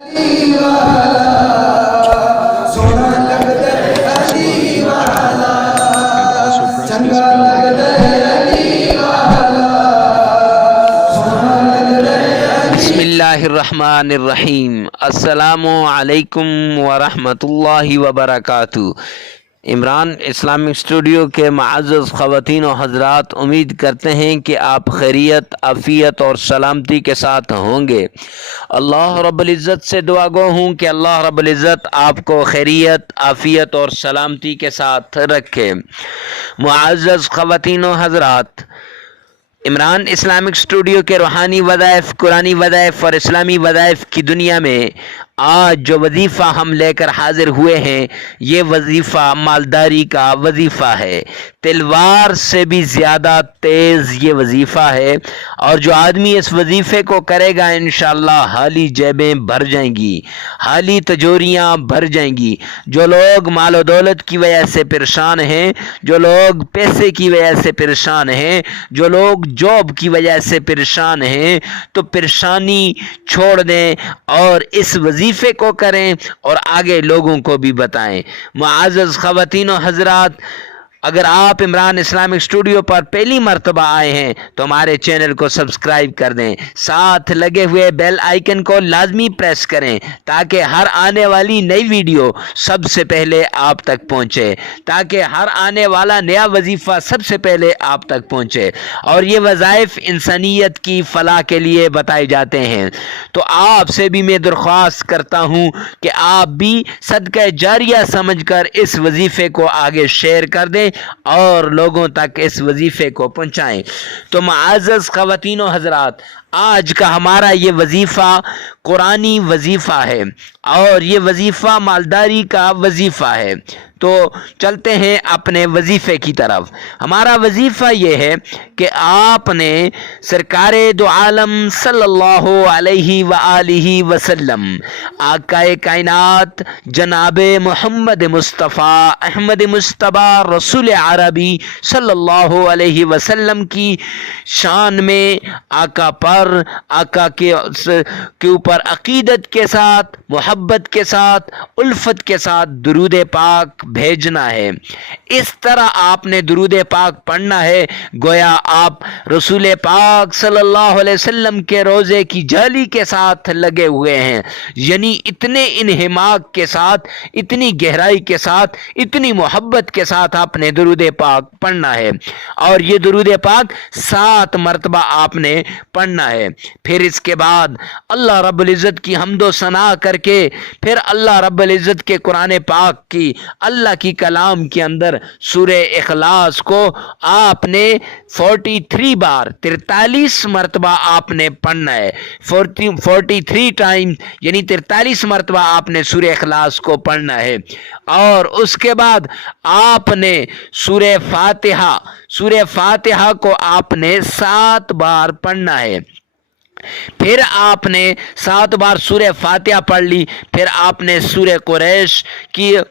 بسم اللہ الرحمن الرحیم۔ السلام علیکم ورحمۃ اللہ وبرکاتہ۔ عمران اسلامک اسٹوڈیو کے معزز خواتین و حضرات، امید کرتے ہیں کہ آپ خیریت، عافیت اور سلامتی کے ساتھ ہوں گے۔ اللہ رب العزت سے دعا گو ہوں کہ اللہ رب العزت آپ کو خیریت، عافیت اور سلامتی کے ساتھ رکھے۔ معزز خواتین و حضرات، عمران اسلامک اسٹوڈیو کے روحانی وظائف، قرآنی وظائف اور اسلامی وظائف کی دنیا میں آج جو وظیفہ ہم لے کر حاضر ہوئے ہیں، یہ وظیفہ مالداری کا وظیفہ ہے۔ تلوار سے بھی زیادہ تیز یہ وظیفہ ہے، اور جو آدمی اس وظیفے کو کرے گا انشاءاللہ حالی جیبیں بھر جائیں گی، حالی تجوریاں بھر جائیں گی۔ جو لوگ مال و دولت کی وجہ سے پریشان ہیں، جو لوگ پیسے کی وجہ سے پریشان ہیں، جو لوگ جاب کی وجہ سے پریشان ہیں، تو پریشانی چھوڑ دیں اور اس وظیفے کو کریں اور آگے لوگوں کو بھی بتائیں۔ معزز خواتین و حضرات، اگر آپ عمران اسلامک اسٹوڈیو پر پہلی مرتبہ آئے ہیں تو ہمارے چینل کو سبسکرائب کر دیں، ساتھ لگے ہوئے بیل آئیکن کو لازمی پریس کریں تاکہ ہر آنے والی نئی ویڈیو سب سے پہلے آپ تک پہنچے، تاکہ ہر آنے والا نیا وظیفہ سب سے پہلے آپ تک پہنچے۔ اور یہ وظائف انسانیت کی فلاح کے لیے بتائے جاتے ہیں، تو آپ سے بھی میں درخواست کرتا ہوں کہ آپ بھی صدقہ جاریہ سمجھ کر اس وظیفے کو آگے شیئر کر دیں اور لوگوں تک اس وظیفے کو پہنچائیں۔ تو معزز خواتین و حضرات، آج کا ہمارا یہ وظیفہ قرآنی وظیفہ ہے اور یہ وظیفہ مالداری کا وظیفہ ہے۔ تو چلتے ہیں اپنے وظیفے کی طرف۔ ہمارا وظیفہ یہ ہے کہ آپ نے سرکار دو عالم صلی اللہ علیہ وآلہ وسلم، آقا کائنات جناب محمد مصطفیٰ احمد مصطفیٰ رسول عربی صلی اللہ علیہ وسلم کی شان میں آقا پر، آقا کے اوپر عقیدت کے ساتھ، محبت کے ساتھ، الفت کے ساتھ درود پاک بھیجنا ہے۔ اس طرح آپ نے درود پاک پڑھنا ہے گویا آپ رسول پاک صلی اللہ علیہ وسلم کے روزے کی جالی کے ساتھ لگے ہوئے ہیں، یعنی اتنے انہماک کے ساتھ، اتنی گہرائی کے ساتھ، اتنی محبت کے ساتھ آپ نے درود پاک پڑھنا ہے، اور یہ درود پاک 7 مرتبہ آپ نے پڑھنا ہے۔ پھر اس کے بعد اللہ رب العزت کی حمد و ثنا کر کے، پھر اللہ رب العزت کے قرآن پاک کی، اللہ کی کلام کے اندر سورہ اخلاص کو آپ نے 43 بار، 43 مرتبہ آپ نے پڑھنا ہے۔ 43 ٹائم یعنی 43 مرتبہ آپ نے سورہ اخلاص کو پڑھنا ہے، اور اس کے بعد آپ نے سورہ فاتحہ کو آپ نے 7 بار پڑھنا ہے۔ پھر آپ نے 7 بار سورہ فاتحہ پڑھ لی، پھر آپ نے سورہ قریش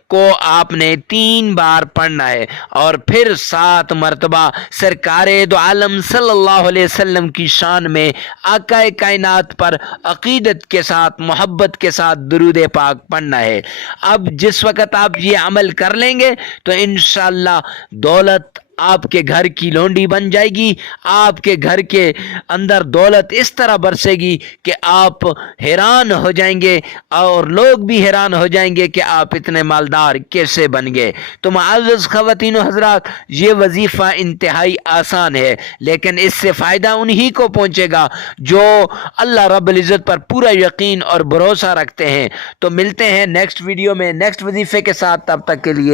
کو آپ نے 3 بار پڑھنا ہے، اور پھر 7 مرتبہ سرکار دو عالم صلی اللہ علیہ وسلم کی شان میں آقا کائنات پر عقیدت کے ساتھ، محبت کے ساتھ درود پاک پڑھنا ہے۔ اب جس وقت آپ یہ عمل کر لیں گے تو انشاءاللہ دولت آپ کے گھر کی لونڈی بن جائے گی، آپ کے گھر کے اندر دولت اس طرح برسے گی کہ آپ حیران ہو جائیں گے، اور لوگ بھی حیران ہو جائیں گے کہ آپ اتنے مالدار کیسے بن گئے۔ تو معزز خواتین و حضرات، یہ وظیفہ انتہائی آسان ہے، لیکن اس سے فائدہ انہی کو پہنچے گا جو اللہ رب العزت پر پورا یقین اور بھروسہ رکھتے ہیں۔ تو ملتے ہیں نیکسٹ ویڈیو میں نیکسٹ وظیفے کے ساتھ، تب تک کے لیے